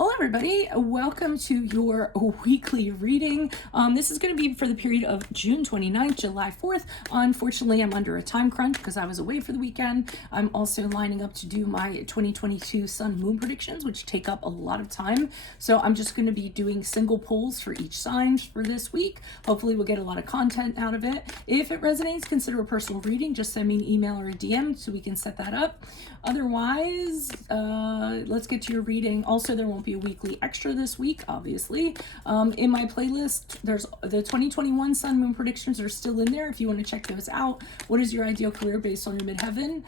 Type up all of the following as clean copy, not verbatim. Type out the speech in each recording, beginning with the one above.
Hello everybody, welcome to your weekly reading. This is going to be for the period of June 29th, July 4th. Unfortunately, I'm under a time crunch because I was away for the weekend. I'm also lining up to do my 2022 sun moon predictions, which take up a lot of time. So I'm just going to be doing single polls for each sign for this week. Hopefully we'll get a lot of content out of it. If it resonates, consider a personal reading. Just send me an email or a DM so we can set that up. Otherwise, let's get to your reading. Also, there won't be a weekly extra this week, obviously. In my playlist, there's the 2021 sun moon predictions are still in there if you want to check those out. What is your ideal career based on your midheaven?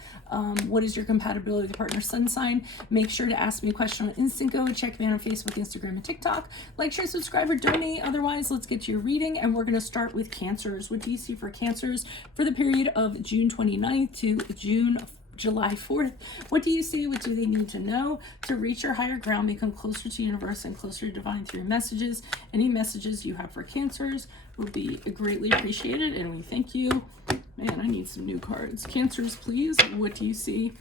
What is your compatibility with your partner's sun sign? Make sure to ask me a question on Instant Go. Check me out on Facebook, Instagram, and TikTok. Like, share, subscribe, or donate. Otherwise, let's get to your reading, and we're going to start with Cancers. What do you see for Cancers for the period of June 29th to July 4th? What do you see? What do they need to know to reach your higher ground, become closer to universe and closer to divine through your messages? Any messages you have for Cancers would be greatly appreciated, and we thank you. Man, I need some new cards. Cancers, please. What do you see?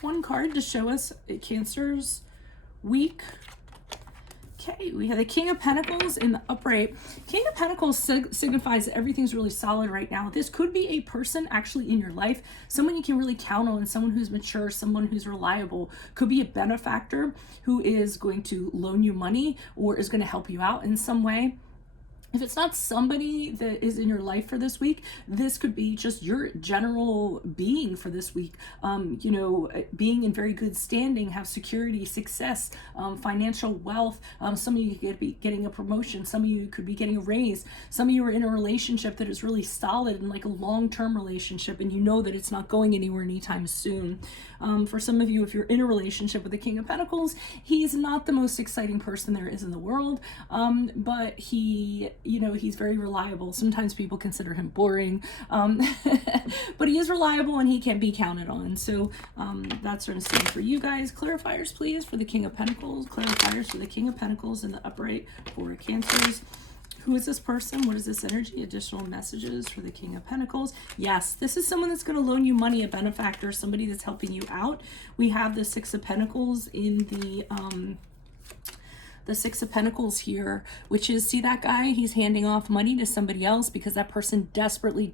One card to show us a Cancers week. Okay, we have the King of Pentacles in the upright. King of Pentacles signifies that everything's really solid right now. This could be a person actually in your life, someone you can really count on, someone who's mature, someone who's reliable. Could be a benefactor who is going to loan you money or is going to help you out in some way. If it's not somebody that is in your life for this week, this could be just your general being for this week. Being in very good standing, have security, success, financial wealth. Some of you could be getting a promotion. Some of you could be getting a raise. Some of you are in a relationship that is really solid and like a long-term relationship, and you know that it's not going anywhere anytime soon. For some of you, if you're in a relationship with the King of Pentacles, he's not the most exciting person there is in the world, but he's very reliable. Sometimes people consider him boring, but he is reliable and he can be counted on. So that's what I'm saying for you guys. Clarifiers, please, for the King of Pentacles. Clarifiers for the King of Pentacles in the upright for Cancers. Who is this person? What is this energy? Additional messages for the King of Pentacles. Yes, this is someone that's going to loan you money, a benefactor, somebody that's helping you out. We have the Six of Pentacles in the Six of Pentacles here, which is, see that guy? He's handing off money to somebody else because that person desperately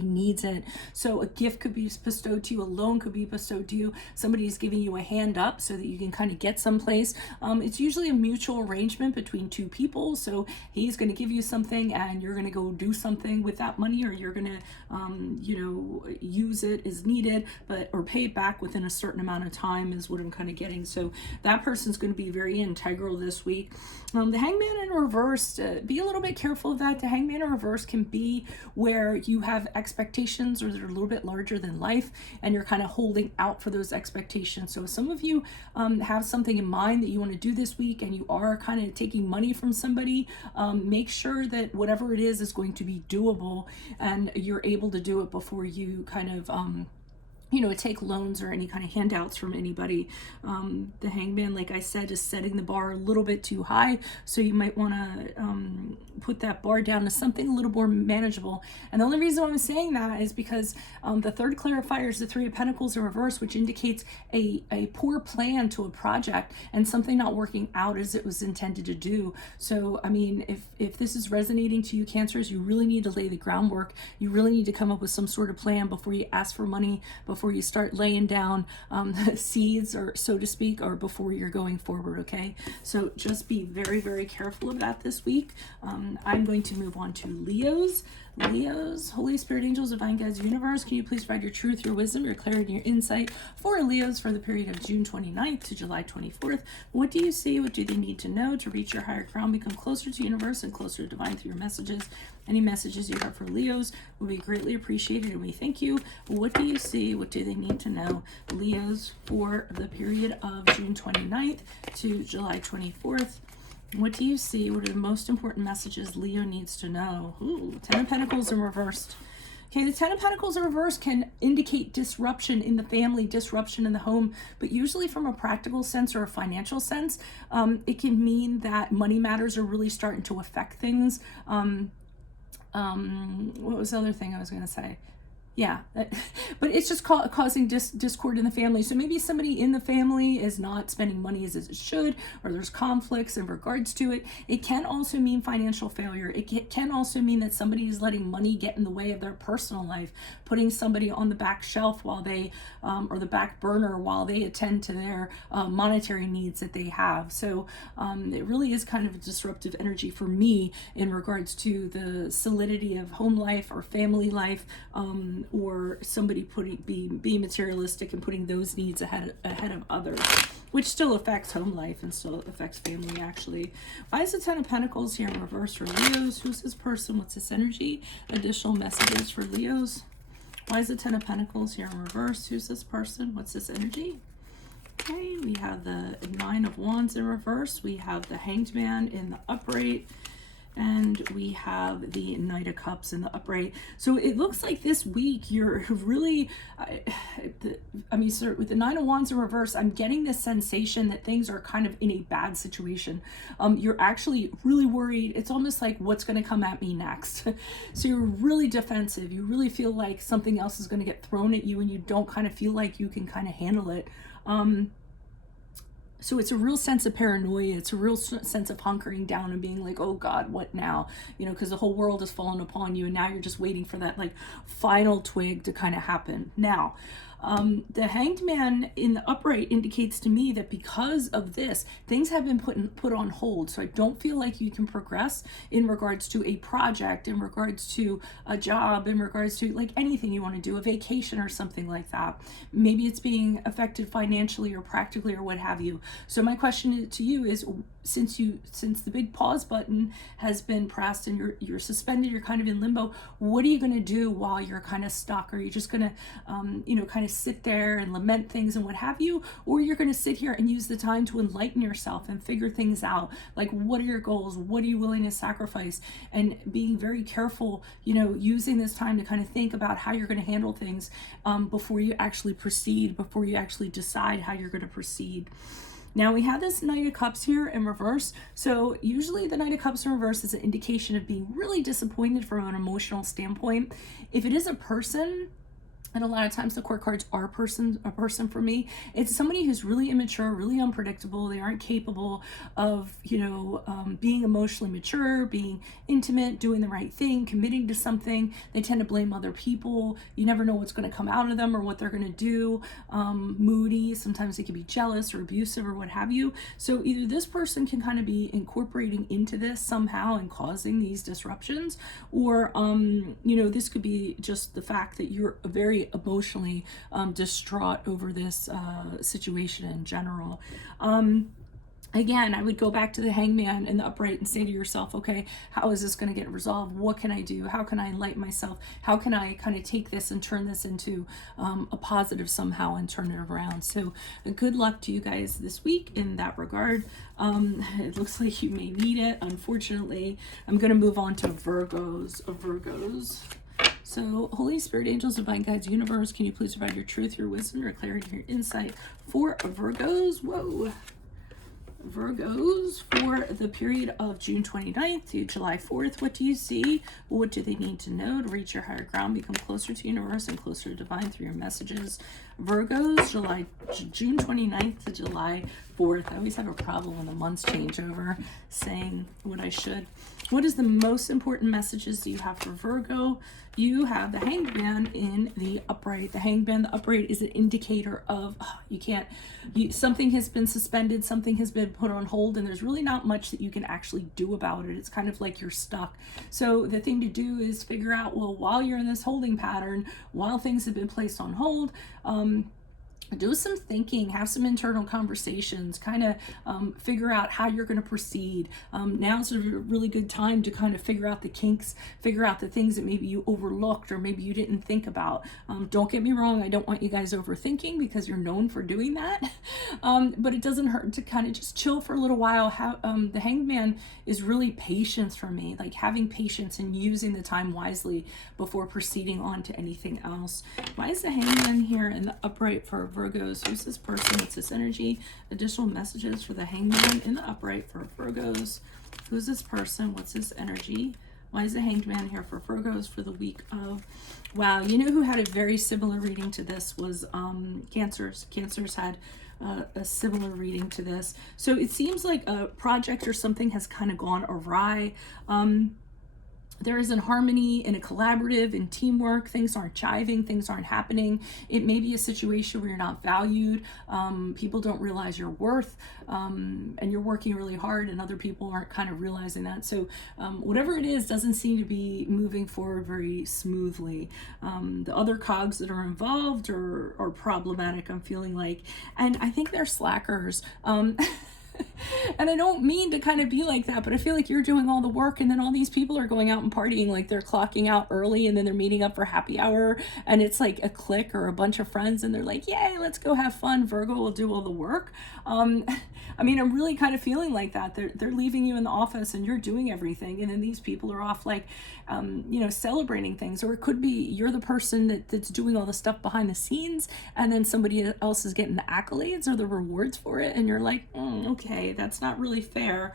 needs it. So a gift could be bestowed to you, a loan could be bestowed to you. Somebody's giving you a hand up so that you can kind of get someplace. It's usually a mutual arrangement between two people. So he's going to give you something and you're going to go do something with that money, or you're going to, use it as needed, or pay it back within a certain amount of time is what I'm kind of getting. So that person's going to be very integral this week. The Hangman in reverse, be a little bit careful of that. The Hangman in reverse can be where you have expectations or they're a little bit larger than life and you're kind of holding out for those expectations. So some of you have something in mind that you want to do this week and you are kind of taking money from somebody. Make sure that whatever it is going to be doable and you're able to do it before you kind of take loans or any kind of handouts from anybody. The Hangman, like I said, is setting the bar a little bit too high, so you might want to put that bar down to something a little more manageable. And the only reason why I'm saying that is because the third clarifier is the Three of Pentacles in reverse, which indicates a poor plan to a project and something not working out as it was intended to do. So, I mean, if this is resonating to you, Cancers, you really need to lay the groundwork. You really need to come up with some sort of plan before you ask for money, before you start laying down seeds, or so to speak, or before you're going forward. Okay, so just be very careful of that this week. I'm going to move on to Leos. Holy Spirit, angels, divine guides, universe, can you please provide your truth, your wisdom, your clarity, your insight for Leos for the period of June 29th to July 24th? What do you see? What do they need to know to reach your higher ground, become closer to universe and closer to divine through your messages? Any messages you have for Leos will be greatly appreciated, and we thank you. What do you see? What do they need to know? Leos for the period of June 29th to July 24th. What do you see? What are the most important messages Leo needs to know? Ooh, Ten of Pentacles in reversed. Okay, the Ten of Pentacles in reverse can indicate disruption in the family, disruption in the home, but usually from a practical sense or a financial sense, it can mean that money matters are really starting to affect things. What was the other thing I was going to say? Yeah, but it's just causing discord in the family. So maybe somebody in the family is not spending money as it should, or there's conflicts in regards to it. It can also mean financial failure. It can also mean that somebody is letting money get in the way of their personal life, putting somebody on the back shelf while they, or the back burner while they attend to their monetary needs that they have. So it really is kind of a disruptive energy for me in regards to the solidity of home life or family life. Or somebody being materialistic and putting those needs ahead of others, which still affects home life and still affects family actually. Why is the Ten of Pentacles here in reverse for Leos? Who's this person? What's this energy? Additional messages for Leos. Why is the Ten of Pentacles here in reverse? Who's this person? What's this energy? Okay, we have the Nine of Wands in reverse. We have the Hanged Man in the upright. And we have the Knight of Cups in the upright. So it looks like this week you're really, with the Nine of Wands in reverse, I'm getting this sensation that things are kind of in a bad situation. You're actually really worried. It's almost like what's going to come at me next. So you're really defensive. You really feel like something else is going to get thrown at you and you don't kind of feel like you can kind of handle it. So it's a real sense of paranoia. It's a real sense of hunkering down and being like, oh God, what now? You know, because the whole world has fallen upon you and now you're just waiting for that like final twig to kind of happen. Now, the Hanged Man in the upright indicates to me that because of this, things have been put on hold. So I don't feel like you can progress in regards to a project, in regards to a job, in regards to like anything you want to do, a vacation or something like that. Maybe it's being affected financially or practically or what have you. So my question to you is, since the big pause button has been pressed and you're suspended, you're kind of in limbo, what are you going to do while you're kind of stuck? Are you just going to kind of sit there and lament things and what have you, or you're going to sit here and use the time to enlighten yourself and figure things out? Like, what are your goals? What are you willing to sacrifice? And being very careful, using this time to kind of think about how you're going to handle things before you actually proceed, before you actually decide how you're going to proceed. Now we have this Knight of Cups here in reverse. So usually the Knight of Cups in reverse is an indication of being really disappointed from an emotional standpoint. If it is a person, and a lot of times the court cards are a person for me, it's somebody who's really immature, really unpredictable. They aren't capable of, being emotionally mature, being intimate, doing the right thing, committing to something. They tend to blame other people. You never know what's going to come out of them or what they're going to do. Moody. Sometimes they can be jealous or abusive or what have you. So either this person can kind of be incorporating into this somehow and causing these disruptions, or, this could be just the fact that you're very emotionally distraught over this situation in general. Again, I would go back to the Hangman in the upright and say to yourself, okay, how is this going to get resolved? What can I do? How can I enlighten myself? How can I kind of take this and turn this into a positive somehow and turn it around? So good luck to you guys this week in that regard. It looks like you may need it. Unfortunately, I'm going to move on to Virgos. So, Holy Spirit, angels, divine guides, universe, can you please provide your truth, your wisdom, your clarity, your insight for Virgos? Whoa. Virgos for the period of June 29th to July 4th. What do you see? What do they need to know to reach your higher ground, become closer to universe and closer to divine through your messages? Virgos, June 29th to July 4th. I always have a problem when the months change over saying what I should. What is the most important messages do you have for Virgo? You have the Hanged Man in the upright. The Hanged Man, the upright, is an indicator of something has been suspended, something has been put on hold, and there's really not much that you can actually do about it. It's kind of like you're stuck. So the thing to do is figure out, well, while you're in this holding pattern, while things have been placed on hold, do some thinking, have some internal conversations, kind of figure out how you're going to proceed. Now's a really good time to kind of figure out the kinks, figure out the things that maybe you overlooked or maybe you didn't think about. Don't get me wrong, I don't want you guys overthinking because you're known for doing that. But it doesn't hurt to kind of just chill for a little while. The Hanged Man is really patience for me, like having patience and using the time wisely before proceeding on to anything else. Why is the Hanged Man here in the upright for Virgos? Who's this person? What's this energy? Additional messages for the Hanged Man in the upright for Virgos. Who's this person? What's this energy? Why is the Hanged Man here for Virgos for the week of... Wow, you know who had a very similar reading to this was Cancers. Cancers had a similar reading to this. So it seems like a project or something has kind of gone awry. There isn't harmony in a collaborative, in teamwork. Things aren't jiving, things aren't happening. It may be a situation where you're not valued. People don't realize your worth, and you're working really hard and other people aren't kind of realizing that. So whatever it is doesn't seem to be moving forward very smoothly. The other cogs that are involved are problematic, I'm feeling like, and I think they're slackers. And I don't mean to kind of be like that, but I feel like you're doing all the work and then all these people are going out and partying, like they're clocking out early and then they're meeting up for happy hour and it's like a clique or a bunch of friends and they're like, yay, let's go have fun. Virgo will do all the work. I mean, I'm really kind of feeling like that. They're leaving you in the office and you're doing everything. And then these people are off like, you know, celebrating things. Or it could be you're the person that's doing all the stuff behind the scenes and then somebody else is getting the accolades or the rewards for it. And you're like, okay, that's not really fair.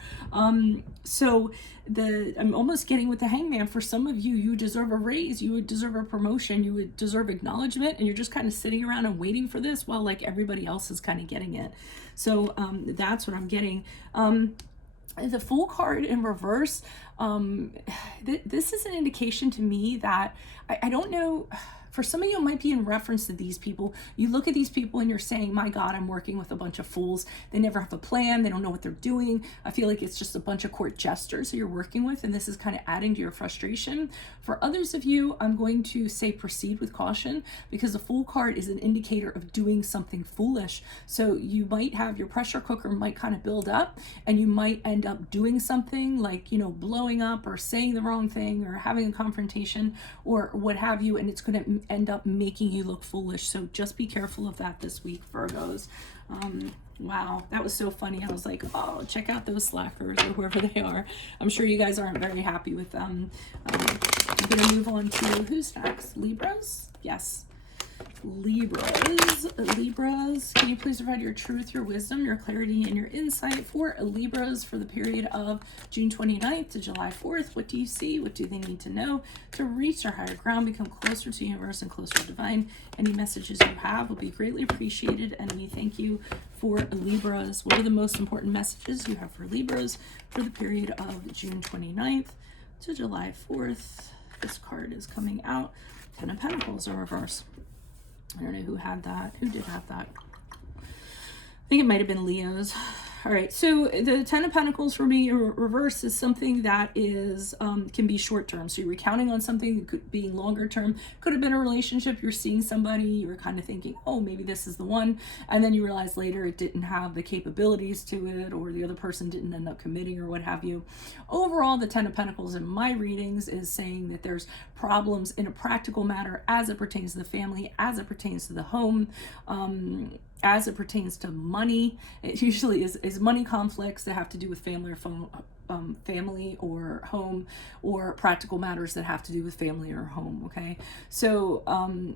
So I'm almost getting with the Hangman. For some of you, you deserve a raise, you would deserve a promotion, you would deserve acknowledgement, and you're just kind of sitting around and waiting for this while like everybody else is kind of getting it. So that's what I'm getting. The Fool card in reverse, this is an indication to me that I don't know. For some of you, it might be in reference to these people. You look at these people and you're saying, my God, I'm working with a bunch of fools. They never have a plan. They don't know what they're doing. I feel like it's just a bunch of court jesters that you're working with, and this is kind of adding to your frustration. For others of you, I'm going to say proceed with caution, because the Fool card is an indicator of doing something foolish. So you might have your pressure cooker might kind of build up, and you might end up doing something like, you know, blowing up or saying the wrong thing or having a confrontation or what have you, and it's going to end up making you look foolish. So just be careful of that this week, Virgos. Wow, that was so funny. I was like, oh, check out those slackers or whoever they are. I'm sure you guys aren't very happy with them. I'm gonna move on to who's next? Libras? Yes. Libras, can you please provide your truth, your wisdom, your clarity, and your insight for Libras for the period of June 29th to July 4th? What do you see? What do they need to know to reach their higher ground, become closer to the universe and closer to divine? Any messages you have will be greatly appreciated, and we thank you for Libras. What are the most important messages you have for Libras for the period of June 29th to July 4th? This card is coming out. Ten of Pentacles in reverse. I don't know who had that. Who did have that? I think it might have been Leo's. All right, so the Ten of Pentacles for me in reverse is something that is can be short term. So you're counting on something that could be longer term. Could have been a relationship. You're seeing somebody. You're kind of thinking, oh, maybe this is the one, and then you realize later it didn't have the capabilities to it, or the other person didn't end up committing, or what have you. Overall, the Ten of Pentacles in my readings is saying that there's problems in a practical matter as it pertains to the family, as it pertains to the home. As it pertains to money, it usually is money conflicts that have to do with family or home, or practical matters that have to do with family or home. Okay, so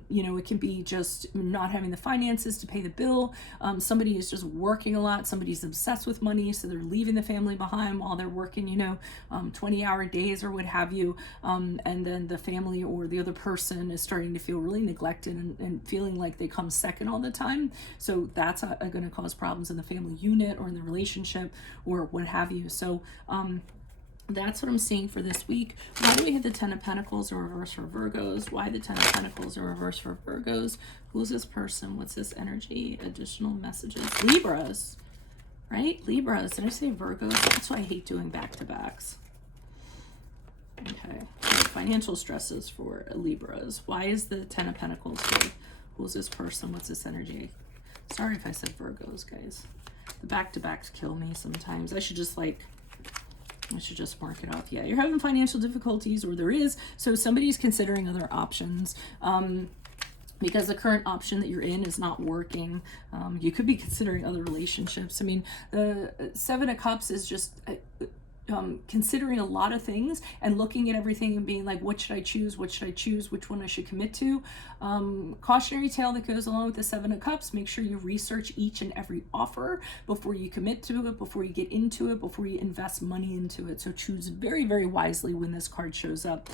you know, it can be just not having the finances to pay the bill. Somebody is just working a lot. Somebody's obsessed with money, so they're leaving the family behind while they're working, you know, 20-hour days or what have you. And then the family or the other person is starting to feel really neglected and feeling like they come second all the time. So that's going to cause problems in the family unit or in the relationship or what have you. So that's what I'm seeing for this week. Why do we have the Ten of Pentacles in reverse for Virgos? Why the Ten of Pentacles in reverse for Virgos? Who's this person? What's this energy? Additional messages. Libras, right? Libras. Did I say Virgos? That's why I hate doing back-to-backs. Okay. Financial stresses for Libras. Why is the Ten of Pentacles here? Who's this person? What's this energy? Sorry if I said Virgos, guys. The back-to-backs kill me sometimes. I should just mark it off. Yeah, you're having financial difficulties, or there is. So somebody's considering other options. Because the current option that you're in is not working. You could be considering other relationships. I mean, the Seven of Cups is just considering a lot of things and looking at everything and being like, what should I choose? What should I choose? Which one I should commit to? Cautionary tale that goes along with the Seven of Cups. Make sure you research each and every offer before you commit to it, before you get into it, before you invest money into it. So choose very, very wisely when this card shows up,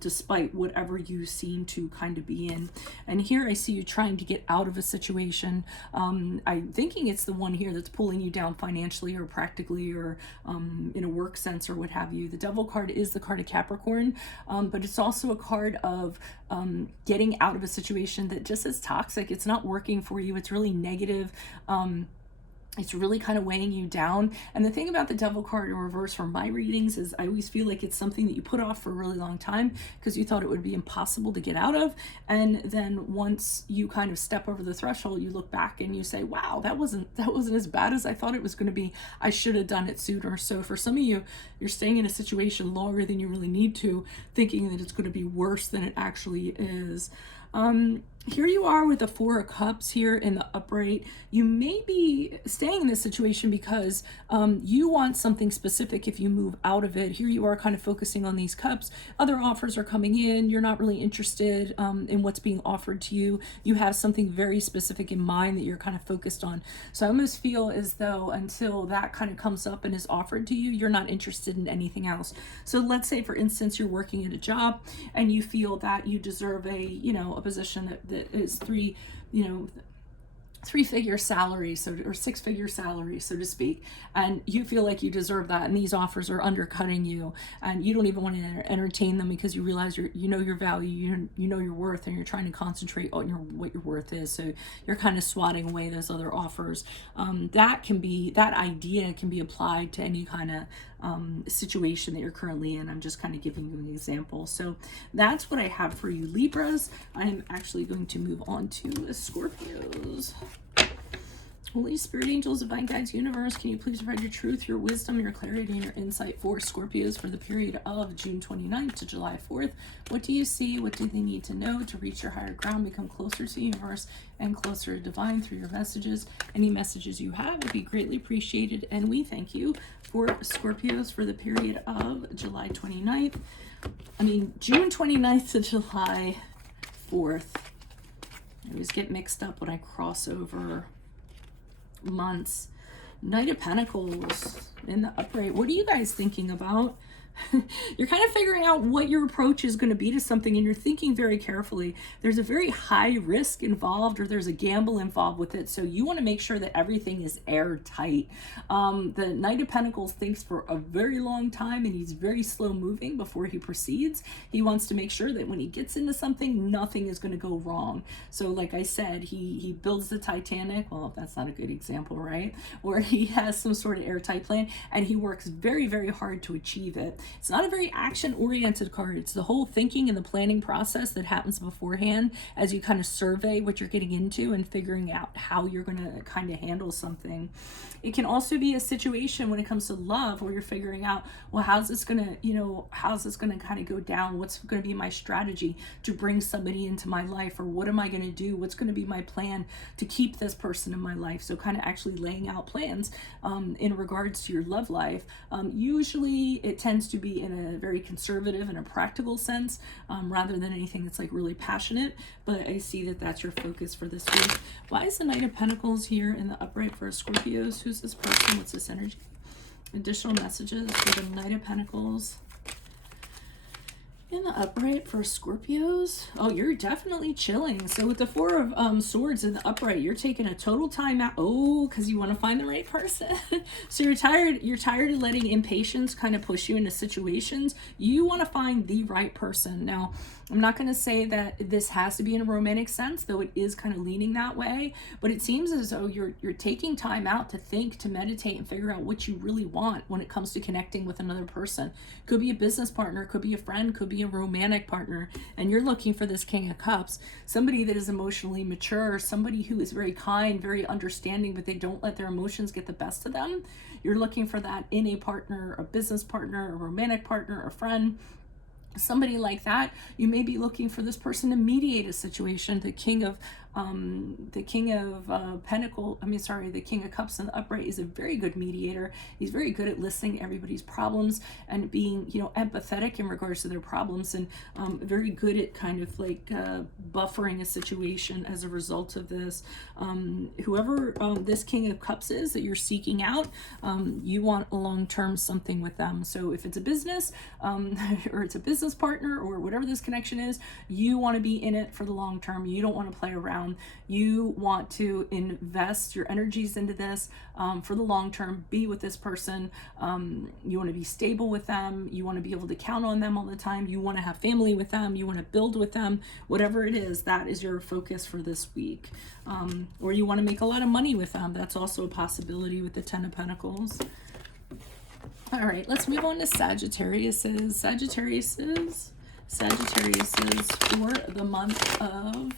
despite whatever you seem to kind of be in. And here I see you trying to get out of a situation. I'm thinking it's the one here that's pulling you down financially or practically or in a work sense or what have you. The Devil card is the card of Capricorn, but it's also a card of getting out of a situation that just is toxic. It's not working for you. It's really negative. It's really kind of weighing you down. And the thing about the Devil card in reverse from my readings is I always feel like it's something that you put off for a really long time because you thought it would be impossible to get out of. And then once you kind of step over the threshold, you look back and you say, wow, that wasn't as bad as I thought it was going to be. I should have done it sooner. So for some of you, you're staying in a situation longer than you really need to, thinking that it's going to be worse than it actually is. Here you are with the Four of Cups here in the upright. You may be staying in this situation because you want something specific if you move out of it. Here you are kind of focusing on these cups. Other offers are coming in. You're not really interested in what's being offered to you. You have something very specific in mind that you're kind of focused on. So I almost feel as though until that kind of comes up and is offered to you, you're not interested in anything else. So let's say, for instance, you're working at a job and you feel that you deserve a position that is three-figure salary, or six-figure salary, so to speak, and you feel like you deserve that, and these offers are undercutting you, and you don't even want to entertain them because you realize you know your value, you know your worth, and you're trying to concentrate on what your worth is. So you're kind of swatting away those other offers. That idea can be applied to any kind of situation that you're currently in. I'm just kind of giving you an example. So that's what I have for you, Libras. I'm actually going to move on to Scorpios. Holy Spirit, angels, divine guides, universe, can you please provide your truth, your wisdom, your clarity, and your insight for Scorpios for the period of June 29th to July 4th? What do you see? What do they need to know to reach your higher ground, become closer to the universe, and closer to divine through your messages? Any messages you have would be greatly appreciated, and we thank you for Scorpios for the period of June 29th to July 4th. I always get mixed up when I cross over months. Knight of Pentacles in the upright. What are you guys thinking about? You're kind of figuring out what your approach is going to be to something, and you're thinking very carefully. There's a very high risk involved, or there's a gamble involved with it, so you want to make sure that everything is airtight. The Knight of Pentacles thinks for a very long time, and he's very slow moving before he proceeds. He wants to make sure that when he gets into something, nothing is going to go wrong. So like I said, he builds the Titanic. Well, that's not a good example, right? Or he has some sort of airtight plan, and he works very, very hard to achieve it. It's not a very action-oriented card. It's the whole thinking and the planning process that happens beforehand as you kind of survey what you're getting into and figuring out how you're going to kind of handle something. It can also be a situation when it comes to love where you're figuring out, well, how's this going to kind of go down? What's going to be my strategy to bring somebody into my life? Or what am I going to do? What's going to be my plan to keep this person in my life? So kind of actually laying out plans in regards to your love life. Usually it tends to be in a very conservative and a practical sense rather than anything that's like really passionate. But I see that that's your focus for this week. Why is the Knight of Pentacles here in the upright for Scorpios? Who's this person? What's this energy? Additional messages for the Knight of Pentacles in the upright for Scorpios. Oh, you're definitely chilling. So with the Four of Swords in the upright, you're taking a total time out. Oh, because you want to find the right person. So you're tired of letting impatience kind of push you into situations. You want to find the right person. Now, I'm not going to say that this has to be in a romantic sense, though it is kind of leaning that way, but it seems as though you're taking time out to think, to meditate, and figure out what you really want when it comes to connecting with another person. Could be a business partner, could be a friend, could be a romantic partner, and you're looking for this King of Cups, somebody that is emotionally mature, somebody who is very kind, very understanding, but they don't let their emotions get the best of them. You're looking for that in a partner, a business partner, a romantic partner, a friend, somebody like that. You may be looking for this person to mediate a situation. The King of The King of the King of Cups in the upright is a very good mediator. He's very good at listening to everybody's problems and being, empathetic in regards to their problems, and very good at kind of like buffering a situation as a result of this. Whoever this King of Cups is that you're seeking out, you want a long-term something with them. So if it's a business or it's a business partner or whatever this connection is, you want to be in it for the long term. You don't want to play around. You want to invest your energies into this for the long term. Be with this person. You want to be stable with them. You want to be able to count on them all the time. You want to have family with them. You want to build with them. Whatever it is, that is your focus for this week. Or you want to make a lot of money with them. That's also a possibility with the Ten of Pentacles. All right, let's move on to Sagittariuses. Sagittariuses for the month of,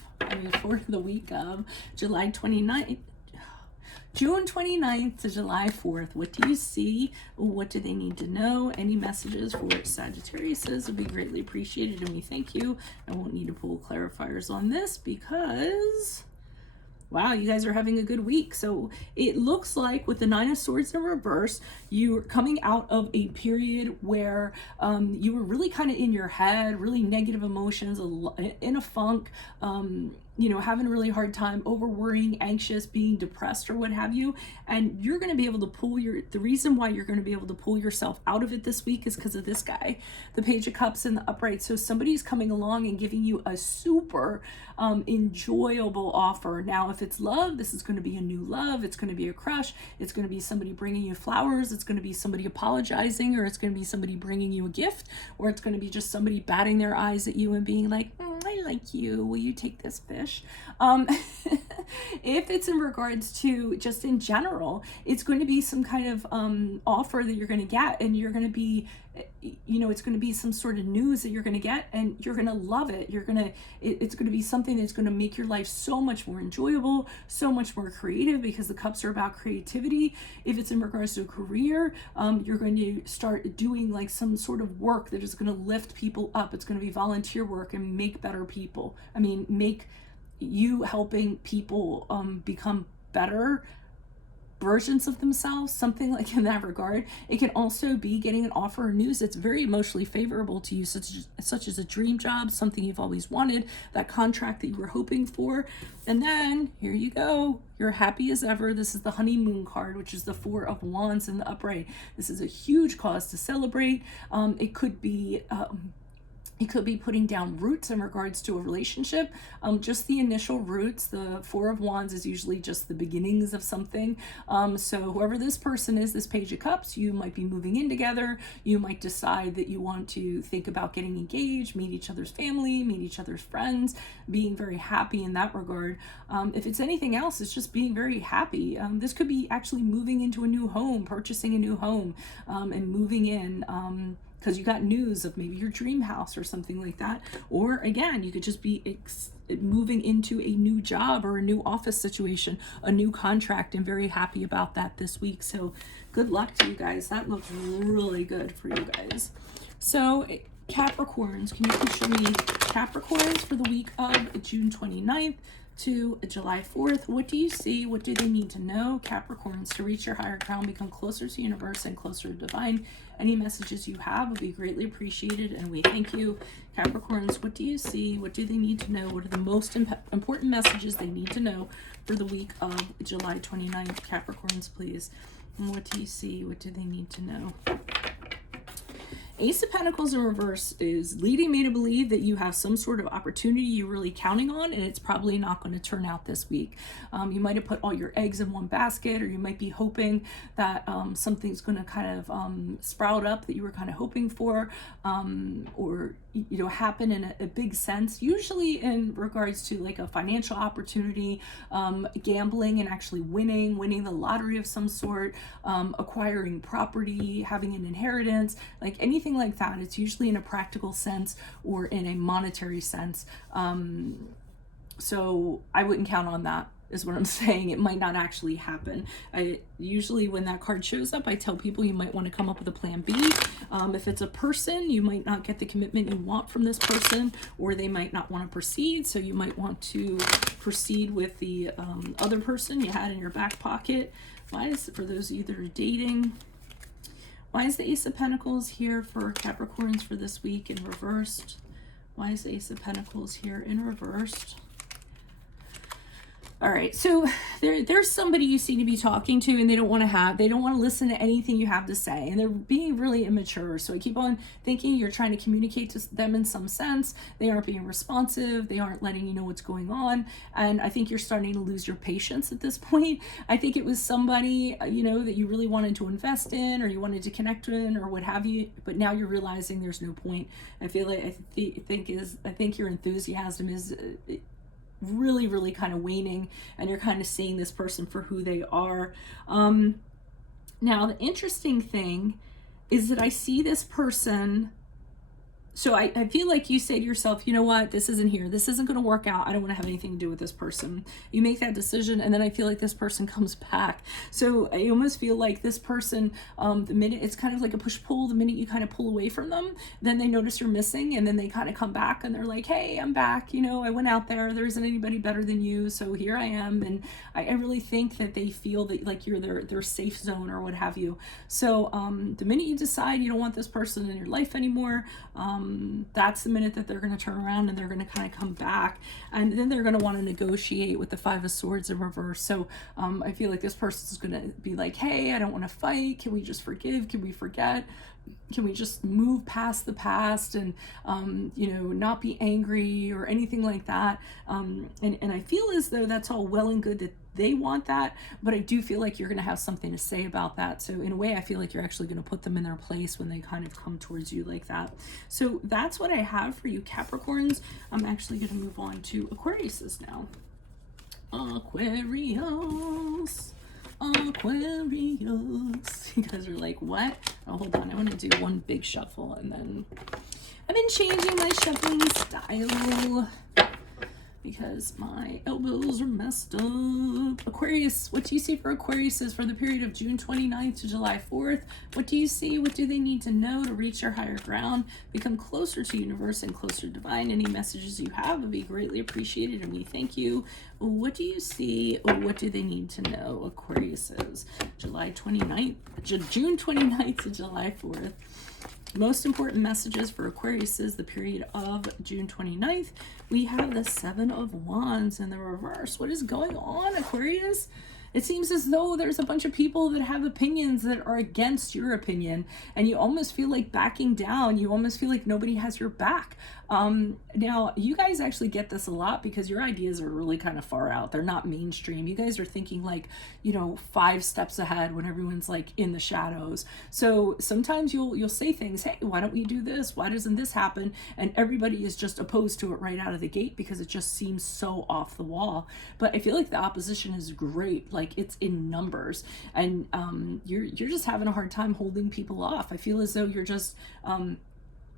for the week of July 29th. June 29th to July 4th. What do you see? What do they need to know? Any messages for Sagittariuses would be greatly appreciated, and we thank you. I won't need to pull clarifiers on this because, wow, you guys are having a good week. So it looks like with the Nine of Swords in reverse, you're coming out of a period where you were really kind of in your head, really negative emotions, in a funk, having a really hard time, over worrying, anxious, being depressed or what have you. And you're going to be able to the reason why you're going to be able to pull yourself out of it this week is because of this guy, the Page of Cups in the upright. So somebody's coming along and giving you a super enjoyable offer. Now, if it's love, this is going to be a new love. It's going to be a crush. It's going to be somebody bringing you flowers. It's going to be somebody apologizing, or it's going to be somebody bringing you a gift, or it's going to be just somebody batting their eyes at you and being like, I like you. Will you take this fish? If it's in regards to just in general, it's going to be some kind of offer that you're going to get, and you're going to be, it's going to be some sort of news that you're going to get, and you're going to love it. It's going to be something that's going to make your life so much more enjoyable, so much more creative, because the cups are about creativity. If it's in regards to a career, you're going to start doing like some sort of work that is going to lift people up. It's going to be volunteer work and make better people. Make you helping people become better versions of themselves, something like in that regard. It can also be getting an offer or news that's very emotionally favorable to you, such as a dream job, something you've always wanted, that contract that you were hoping for. And then here you go, you're happy as ever. This is the honeymoon card, which is the Four of Wands in the upright. This is a huge cause to celebrate. It could be putting down roots in regards to a relationship, just the initial roots. The Four of Wands is usually just the beginnings of something. So whoever this person is, this Page of Cups, you might be moving in together. You might decide that you want to think about getting engaged, meet each other's family, meet each other's friends, being very happy in that regard. If it's anything else, it's just being very happy. This could be actually moving into a new home, purchasing a new home, and moving in, because you got news of maybe your dream house or something like that. Or again, you could just be moving into a new job or a new office situation, a new contract, and very happy about that this week. So good luck to you guys. That looks really good for you guys. So Capricorns, can you please show me Capricorns for the week of June 29th to July 4th? What do you see? What do they need to know? Capricorns, to reach your higher ground, become closer to universe and closer to divine. Any messages you have would be greatly appreciated, and we thank you. Capricorns, what do you see? What do they need to know? What are the most important messages they need to know for the week of July 29th? Capricorns, please. And what do you see? What do they need to know? Ace of Pentacles in reverse is leading me to believe that you have some sort of opportunity you're really counting on, and it's probably not going to turn out this week. You might have put all your eggs in one basket, or you might be hoping that something's going to kind of sprout up that you were kind of hoping for, or happen in a big sense, usually in regards to like a financial opportunity, gambling and actually winning the lottery of some sort, acquiring property, having an inheritance, like anything like that. It's usually in a practical sense or in a monetary sense. So I wouldn't count on that. is what I'm saying. It might not actually happen. I usually, when that card shows up, I tell people you might want to come up with a plan B. If it's a person, you might not get the commitment you want from this person, or they might not want to proceed. So you might want to proceed with the other person you had in your back pocket. Why is, for those of you that are dating, why is the Ace of Pentacles here for Capricorns for this week in reversed? Why is the Ace of Pentacles here in reversed? All right, so there's somebody you seem to be talking to, and they don't want to listen to anything you have to say, and they're being really immature. So I keep on thinking you're trying to communicate to them in some sense. They aren't being responsive. They aren't letting you know what's going on. And I think you're starting to lose your patience at this point. I think it was somebody, you know, that you really wanted to invest in, or you wanted to connect in, or what have you, but now you're realizing there's no point. I feel like, I think your enthusiasm is really kind of waning, and you're kind of seeing this person for who they are. Now the interesting thing is that I see this person, so I feel like you say to yourself, you know what, this isn't here, this isn't going to work out, I don't want to have anything to do with this person. You make that decision, and then I feel like this person comes back. So I almost feel like this person, the minute, it's kind of like a push-pull, the minute you kind of pull away from them, then they notice you're missing, and then they kind of come back, and they're like, hey, I'm back, you know, I went out there isn't anybody better than you, so here I am. And I really think that they feel that like you're their safe zone, or what have you. So the minute you decide you don't want this person in your life anymore, that's the minute that they're going to turn around, and they're going to kind of come back, and then they're going to want to negotiate with the Five of Swords in reverse. So I feel like this person's going to be like, hey, I don't want to fight, can we just forgive, can we forget, can we just move past the past, and you know, not be angry or anything like that. And I feel as though that's all well and good that they want that, but I do feel like you're going to have something to say about that. So in a way, I feel like you're actually going to put them in their place when they kind of come towards you like that. So that's what I have for you, Capricorns. I'm actually going to move on to Aquariuses now. Aquarius. You guys are like, what? Oh, hold on, I want to do one big shuffle, and then I've been changing my shuffling style because my elbows are messed up. Aquarius, what do you see for Aquariuses for the period of June 29th to July 4th? What do you see? What do they need to know to reach their higher ground, become closer to universe and closer to divine? Any messages you have would be greatly appreciated, and we thank you. What do you see, or what do they need to know, Aquariuses? June 29th to July 4th. Most important messages for Aquarius is the period of June 29th. We have the Seven of Wands in the reverse. What is going on, Aquarius? It seems as though there's a bunch of people that have opinions that are against your opinion, and you almost feel like backing down. You almost feel like nobody has your back. Now, you guys actually get this a lot because your ideas are really kind of far out. They're not mainstream. You guys are thinking like, you know, 5 steps ahead when everyone's like in the shadows. So sometimes you'll say things, hey, why don't we do this? Why doesn't this happen? And everybody is just opposed to it right out of the gate because it just seems so off the wall. But I feel like the opposition is great. Like, it's in numbers, and you're just having a hard time holding people off. I feel as though you're just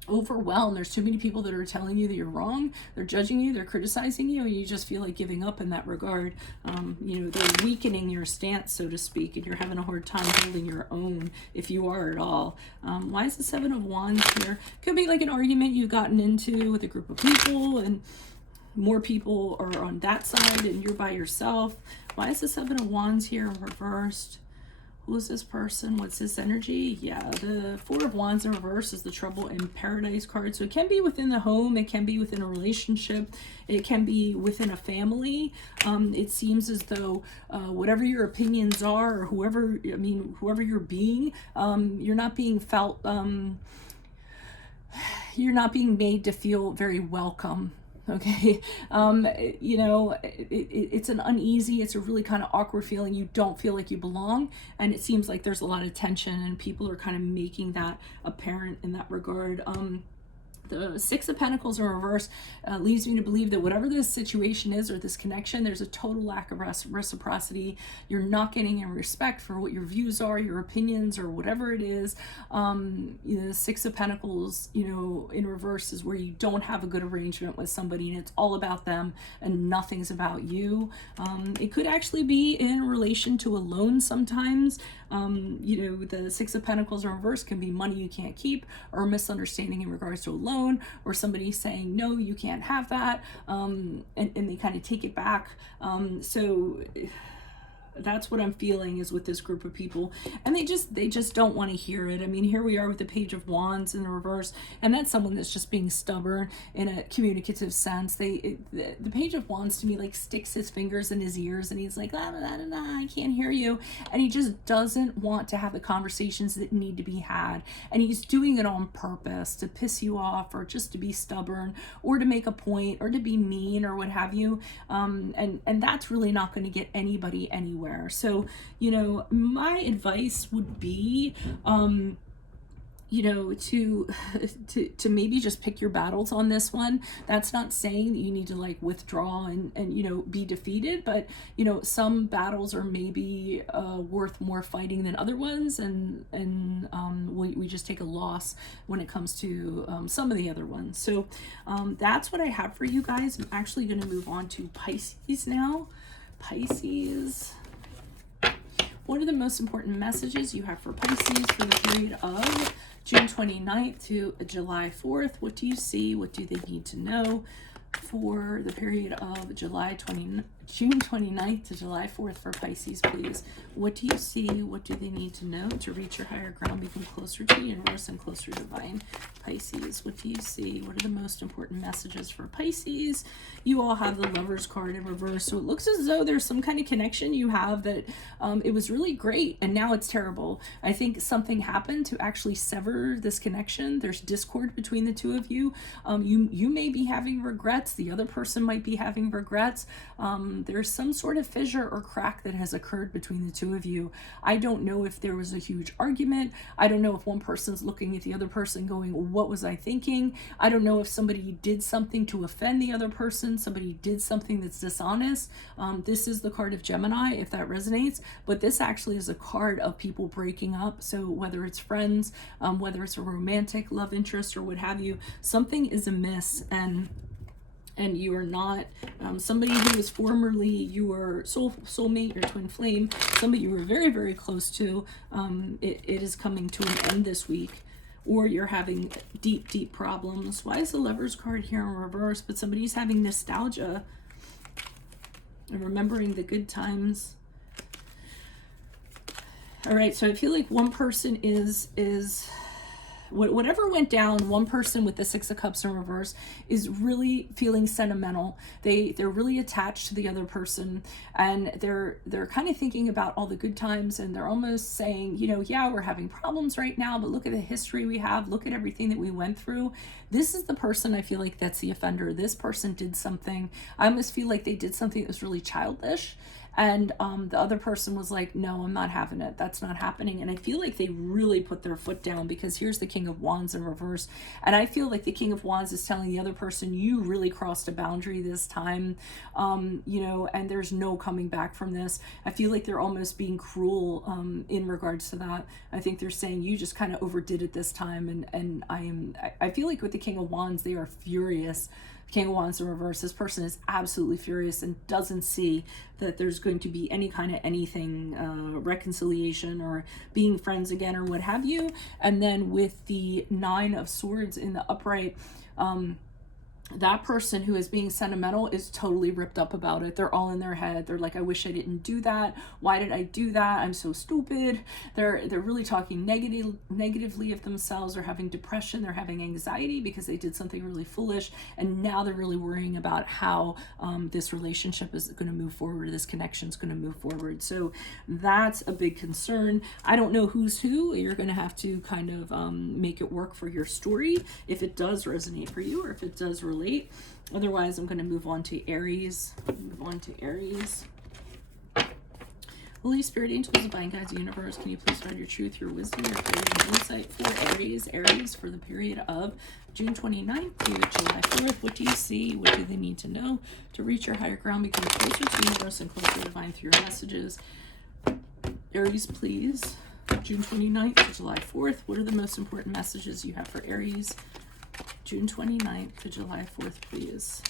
overwhelmed. There's too many people that are telling you that you're wrong. They're judging you, they're criticizing you, and you just feel like giving up in that regard. You know, they're weakening your stance, so to speak, and you're having a hard time holding your own, if you are at all. Why is the Seven of Wands here? Could be like an argument you've gotten into with a group of people, and more people are on that side and you're by yourself. Why is the Seven of Wands here reversed? Who is this person? What's this energy? Yeah, the Four of Wands in reverse is the Trouble in Paradise card. So it can be within the home, it can be within a relationship, it can be within a family. It seems as though whatever your opinions are, or whoever you're being, you're not being felt, you're not being made to feel very welcome. Okay, you know, it's an uneasy, it's a really kind of awkward feeling. You don't feel like you belong, and it seems like there's a lot of tension, and people are kind of making that apparent in that regard. The Six of Pentacles in reverse leads me to believe that whatever this situation is or this connection, there's a total lack of reciprocity. You're not getting any respect for what your views are, your opinions, or whatever it is. The Six of Pentacles, in reverse is where you don't have a good arrangement with somebody and it's all about them and nothing's about you. It could actually be in relation to a loan sometimes. The Six of Pentacles in reverse can be money you can't keep, or a misunderstanding in regards to a loan, or somebody saying, no, you can't have that, and they kind of take it back. So that's what I'm feeling is with this group of people, and they just don't want to hear it. I mean, here we are with the Page of Wands in the reverse, and that's someone that's just being stubborn in a communicative sense. The Page of Wands to me like sticks his fingers in his ears and he's like, I can't hear you, and he just doesn't want to have the conversations that need to be had, and he's doing it on purpose to piss you off, or just to be stubborn, or to make a point, or to be mean, or what have you. And that's really not going to get anybody anywhere. So, my advice would be, to maybe just pick your battles on this one. That's not saying that you need to like withdraw and be defeated, but some battles are maybe worth more fighting than other ones, and we just take a loss when it comes to some of the other ones. So that's what I have for you guys. I'm actually going to move on to Pisces now. Pisces. What are the most important messages you have for Pisces for the period of June 29th to July 4th? What do you see? What do they need to know for the period of June 29th to July 4th for Pisces, please? What do you see? What do they need to know to reach your higher ground, become closer to the universe and closer to divine? Pisces, what do you see? What are the most important messages for Pisces? You all have the Lovers card in reverse, so it looks as though there's some kind of connection you have that it was really great and now it's terrible. I think something happened to actually sever this connection. There's discord between the two of you. You may be having regrets. The other person might be having regrets. There's some sort of fissure or crack that has occurred between the two of you. I don't know if there was a huge argument. I don't know if one person's looking at the other person going, what was I thinking? I don't know if somebody did something to offend the other person. Somebody did something that's dishonest. This is the card of Gemini, if that resonates, but this actually is a card of people breaking up. So whether it's friends, whether it's a romantic love interest or what have you, something is amiss, and you are not somebody who was formerly your soulmate or twin flame, somebody you were very, very close to. It is coming to an end this week, or you're having deep problems. Why is the Lovers card here in reverse? But somebody's having nostalgia and remembering the good times. All right, so I feel like one person is whatever went down, one person with the Six of Cups in reverse is really feeling sentimental. They're really attached to the other person, and they're kind of thinking about all the good times, and they're almost saying, yeah, we're having problems right now, but look at the history we have, look at everything that we went through. This is the person I feel like that's the offender. This person did something. I almost feel like they did something that was really childish. And the other person was like, no, I'm not having it. That's not happening. And I feel like they really put their foot down, because here's the King of Wands in reverse. And I feel like the King of Wands is telling the other person, you really crossed a boundary this time, and there's no coming back from this. I feel like they're almost being cruel in regards to that. I think they're saying you just kind of overdid it this time. And I feel like with the King of Wands, they are furious. King of Wands in reverse, this person is absolutely furious and doesn't see that there's going to be any kind of anything, reconciliation or being friends again or what have you. And then with the Nine of Swords in the upright, that person who is being sentimental is totally ripped up about it. They're all in their head. They're like, I wish I didn't do that. Why did I do that? I'm so stupid. They're really talking negatively of themselves. They're having depression. They're having anxiety because they did something really foolish. And now they're really worrying about how this relationship is going to move forward. This connection is going to move forward. So that's a big concern. I don't know who's who. You're going to have to kind of make it work for your story if it does resonate for you, or if it does relate. Otherwise, I'm going to move on to Aries. Holy Spirit, angels, divine guides, universe, can you please provide your truth, your wisdom, your clarity, and insight for Aries for the period of June 29th to July 4th? What do you see? What do they need to know to reach your higher ground, become closer to the universe and closer to divine through your messages? Aries, please. June 29th to July 4th. What are the most important messages you have for Aries? June 29th to July 4th, please.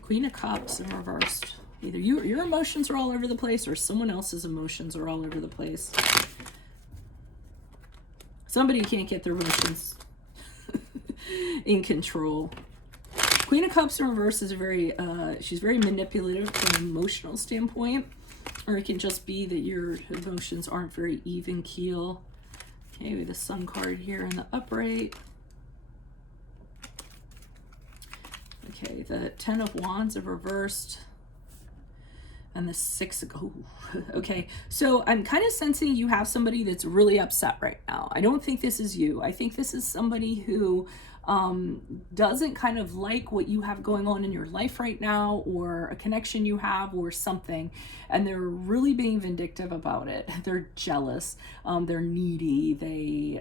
Queen of Cups in reversed. Either your emotions are all over the place or someone else's emotions are all over the place. Somebody can't get their emotions in control. Queen of Cups in reverse is she's very manipulative from an emotional standpoint. Or it can just be that your emotions aren't very even keel. Okay, we have the Sun card here in the upright. Okay, the Ten of Wands are reversed. And the Six of... Oh, okay, so I'm kind of sensing you have somebody that's really upset right now. I don't think this is you. I think this is somebody who doesn't kind of like what you have going on in your life right now, or a connection you have or something, and they're really being vindictive about it. They're jealous, they're needy, they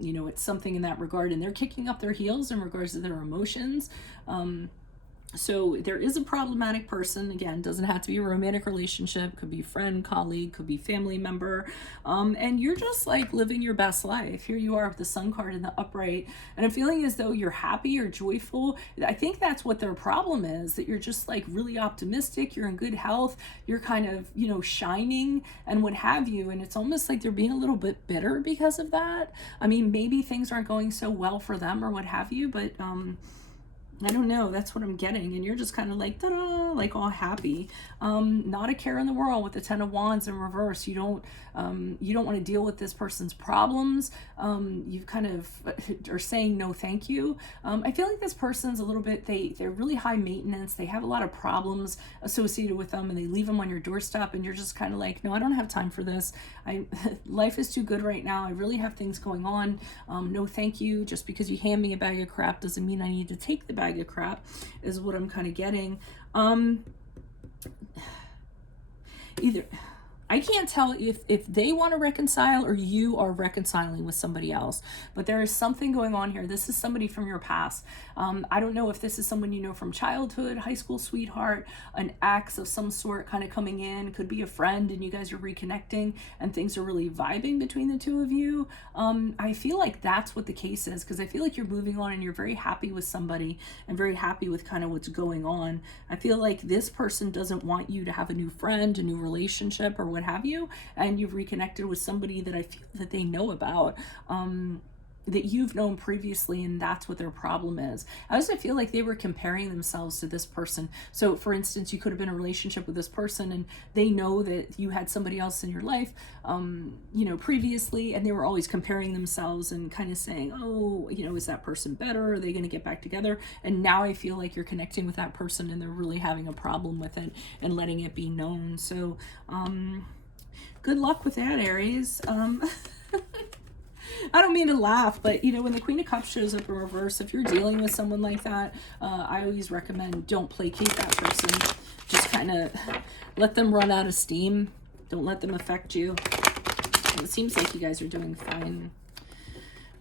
you know, it's something in that regard, and they're kicking up their heels in regards to their emotions. So there is a problematic person. Again, doesn't have to be a romantic relationship, could be friend, colleague, could be family member, and you're just like living your best life. Here you are with the Sun card in the upright, and I'm feeling as though you're happy or joyful. I think that's what their problem is, that you're just like really optimistic, you're in good health, you're kind of, you know, shining and what have you, and it's almost like they're being a little bit bitter because of that. I mean, maybe things aren't going so well for them or what have you, but I don't know, that's what I'm getting, and you're just kind of like, ta-da, like all happy, not a care in the world with the Ten of Wands in reverse. You don't want to deal with this person's problems. You kind of are saying no thank you. I feel like this person's a little bit, they're really high maintenance, they have a lot of problems associated with them, and they leave them on your doorstep, and you're just kind of like, no, I don't have time for this. Life is too good right now, I really have things going on. No thank you. Just because you hand me a bag of crap doesn't mean I need to take the bag of crap, is what I'm kind of getting. Either I can't tell if they want to reconcile or you are reconciling with somebody else, but there is something going on here. This is somebody from your past. I don't know if this is someone you know from childhood, high school sweetheart, an ex of some sort kind of coming in, could be a friend, and you guys are reconnecting and things are really vibing between the two of you. I feel like that's what the case is, because I feel like you're moving on and you're very happy with somebody and very happy with kind of what's going on. I feel like this person doesn't want you to have a new friend, a new relationship, or what have you, and you've reconnected with somebody that I feel that they know about, that you've known previously, and that's what their problem is. I also feel like they were comparing themselves to this person. So for instance, you could have been in a relationship with this person and they know that you had somebody else in your life, you know, previously, and they were always comparing themselves and kind of saying, oh, you know, is that person better? Are they going to get back together? And now I feel like you're connecting with that person and they're really having a problem with it and letting it be known. So good luck with that, Aries. I don't mean to laugh, but you know, when the Queen of Cups shows up in reverse, if you're dealing with someone like that, I always recommend don't placate that person. Just kind of let them run out of steam. Don't let them affect you. It seems like you guys are doing fine.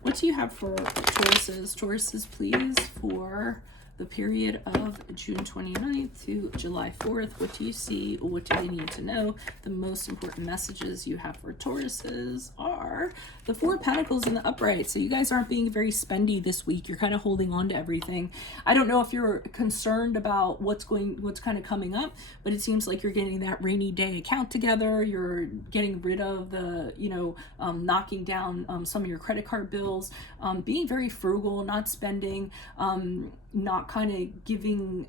What do you have for Tauruses? Tauruses, please, for the period of June 29th to July 4th. What do you see? What do they need to know? The most important messages you have for Tauruses are the Four of Pentacles in the upright. So you guys aren't being very spendy this week. You're kind of holding on to everything. I don't know if you're concerned about what's kind of coming up, but it seems like you're getting that rainy day account together. You're getting rid of the, you know, knocking down some of your credit card bills, being very frugal, not spending, not kind of giving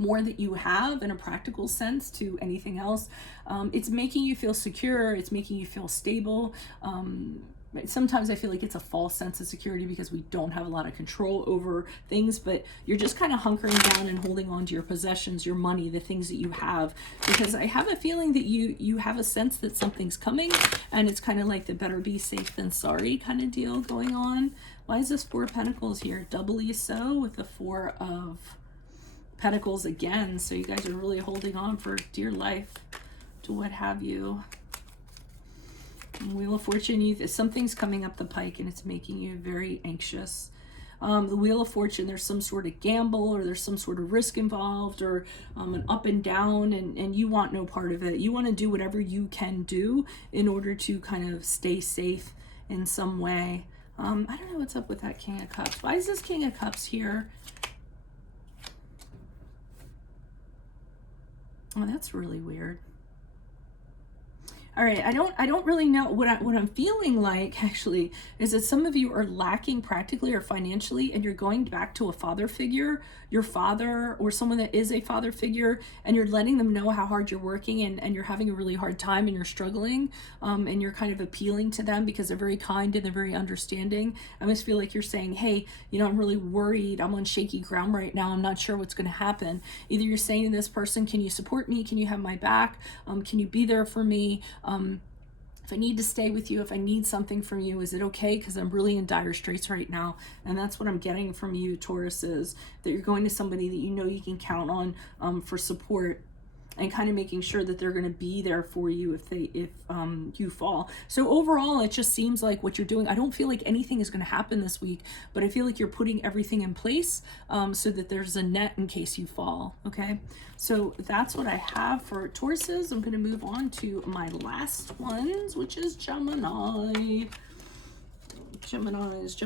more that you have in a practical sense to anything else. It's making you feel secure. It's making you feel stable. Sometimes I feel like it's a false sense of security because we don't have a lot of control over things, but you're just kind of hunkering down and holding on to your possessions, your money, the things that you have, because I have a feeling that you have a sense that something's coming, and it's kind of like the better be safe than sorry kind of deal going on. Why is this Four of Pentacles here? Doubly so with the Four of Pentacles again. So you guys are really holding on for dear life to what have you. Wheel of Fortune, something's coming up the pike and it's making you very anxious. The Wheel of Fortune, there's some sort of gamble or there's some sort of risk involved, or an up and down, and you want no part of it. You want to do whatever you can do in order to kind of stay safe in some way. I don't know what's up with that King of Cups. Why is this King of Cups here? Oh, that's really weird. All right, I don't really know what I'm feeling like actually is that some of you are lacking practically or financially, and you're going back to a father figure, your father or someone that is a father figure, and you're letting them know how hard you're working, and you're having a really hard time and you're struggling, and you're kind of appealing to them because they're very kind and they're very understanding. I almost feel like you're saying, hey, you know, I'm really worried. I'm on shaky ground right now. I'm not sure what's going to happen. Either you're saying to this person, can you support me? Can you have my back? Can you be there for me? If I need to stay with you, if I need something from you, is it okay? Because I'm really in dire straits right now. And that's what I'm getting from you, Taurus, is that you're going to somebody that you know you can count on for support, and kind of making sure that they're going to be there for you if you fall. So overall, it just seems like what you're doing, I don't feel like anything is going to happen this week, but I feel like you're putting everything in place so that there's a net in case you fall. Okay, so that's what I have for Tauruses. I'm going to move on to my last ones, which is Gemini. Geminis.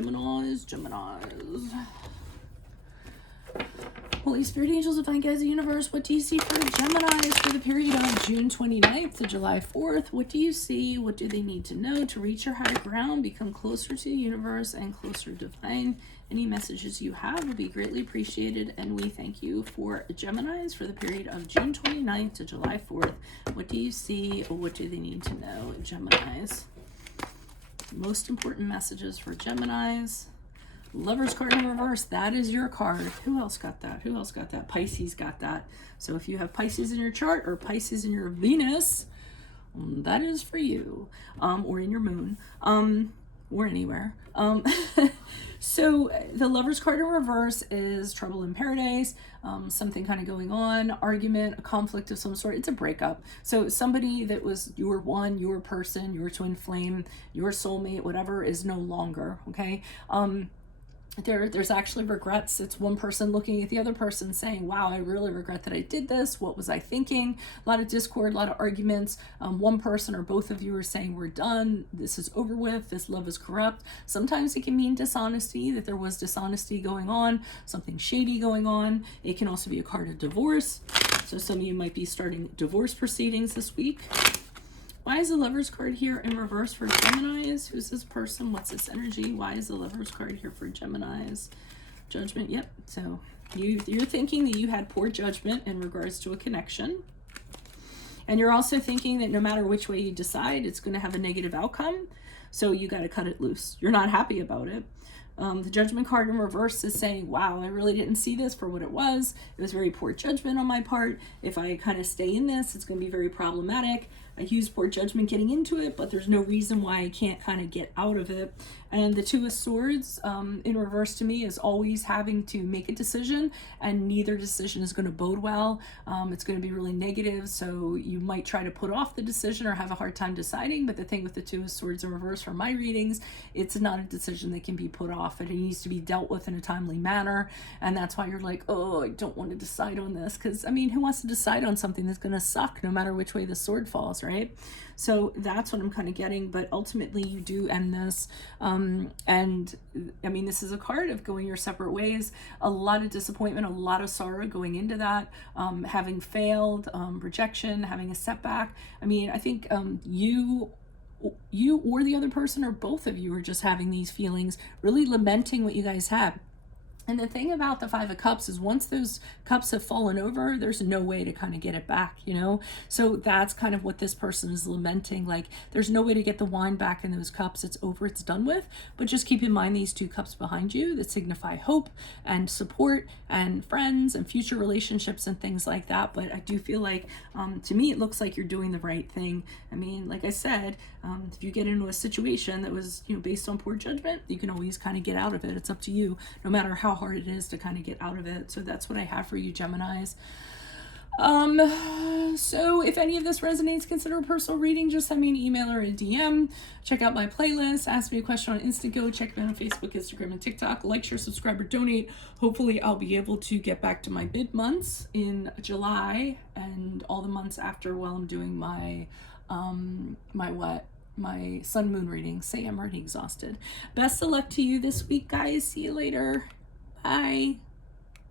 Holy Spirit, angels, divine guides of the universe, what do you see for Geminis for the period of June 29th to July 4th? What do you see? What do they need to know to reach your higher ground, become closer to the universe and closer to divine? Any messages you have will be greatly appreciated, and we thank you for Geminis for the period of June 29th to July 4th. What do you see, or what do they need to know, Geminis? Most important messages for Geminis. Lover's card in reverse, that is your card. Who else got that? Who else got that? Pisces got that. So if you have Pisces in your chart or Pisces in your Venus, that is for you, or in your moon, or anywhere. So the Lover's card in reverse is trouble in paradise, something kind of going on, argument, a conflict of some sort. It's a breakup. So somebody that was your one, your person, your twin flame, your soulmate, whatever, is no longer, okay? There's actually regrets. It's one person looking at the other person saying, wow, I really regret that I did this. What was I thinking? A lot of discord, a lot of arguments. One person or both of you are saying, we're done. This is over with. This love is corrupt. Sometimes it can mean dishonesty, that there was dishonesty going on, something shady going on. It can also be a card of divorce. So some of you might be starting divorce proceedings this week. Why is the Lover's card here in reverse for Geminis? Who's this person? What's this energy? Why is the Lover's card here for Geminis? Judgment, yep. So you're thinking that you had poor judgment in regards to a connection. And you're also thinking that no matter which way you decide, it's going to have a negative outcome. So you got to cut it loose. You're not happy about it. The Judgment card in reverse is saying, wow, I really didn't see this for what it was. It was very poor judgment on my part. If I kind of stay in this, it's going to be very problematic. I used poor judgment getting into it, but there's no reason why I can't kind of get out of it. And the Two of Swords in reverse to me is always having to make a decision, and neither decision is going to bode well. It's going to be really negative, so you might try to put off the decision or have a hard time deciding. But the thing with the Two of Swords in reverse for my readings, it's not a decision that can be put off, and it needs to be dealt with in a timely manner. And that's why you're like, oh, I don't want to decide on this, because I mean, who wants to decide on something that's going to suck no matter which way the sword falls, right? So that's what I'm kind of getting. But ultimately you do end this, and I mean, this is a card of going your separate ways, a lot of disappointment, a lot of sorrow going into that, having failed, rejection, having a setback. I mean, I think you or the other person, or both of you, are just having these feelings, really lamenting what you guys have. And the thing about the Five of Cups is once those cups have fallen over, there's no way to kind of get it back, you know? So that's kind of what this person is lamenting. Like, there's no way to get the wine back in those cups. It's over, it's done with. But just keep in mind these two cups behind you that signify hope and support and friends and future relationships and things like that. But I do feel like, to me, it looks like you're doing the right thing. I mean, like I said, if you get into a situation that was, you know, based on poor judgment, you can always kind of get out of it. It's up to you, no matter how hard it is to kind of get out of it. So that's what I have for you, Geminis. So if any of this resonates, consider a personal reading. Just send me an email or a DM. Check out my playlist. Ask me a question on Instago. Check me out on Facebook, Instagram, and TikTok. Like, share, subscribe, or donate. Hopefully I'll be able to get back to my mid months in July and all the months after while I'm doing my my sun moon reading. Say I'm already exhausted. Best of luck to you this week, guys. See you later. Bye.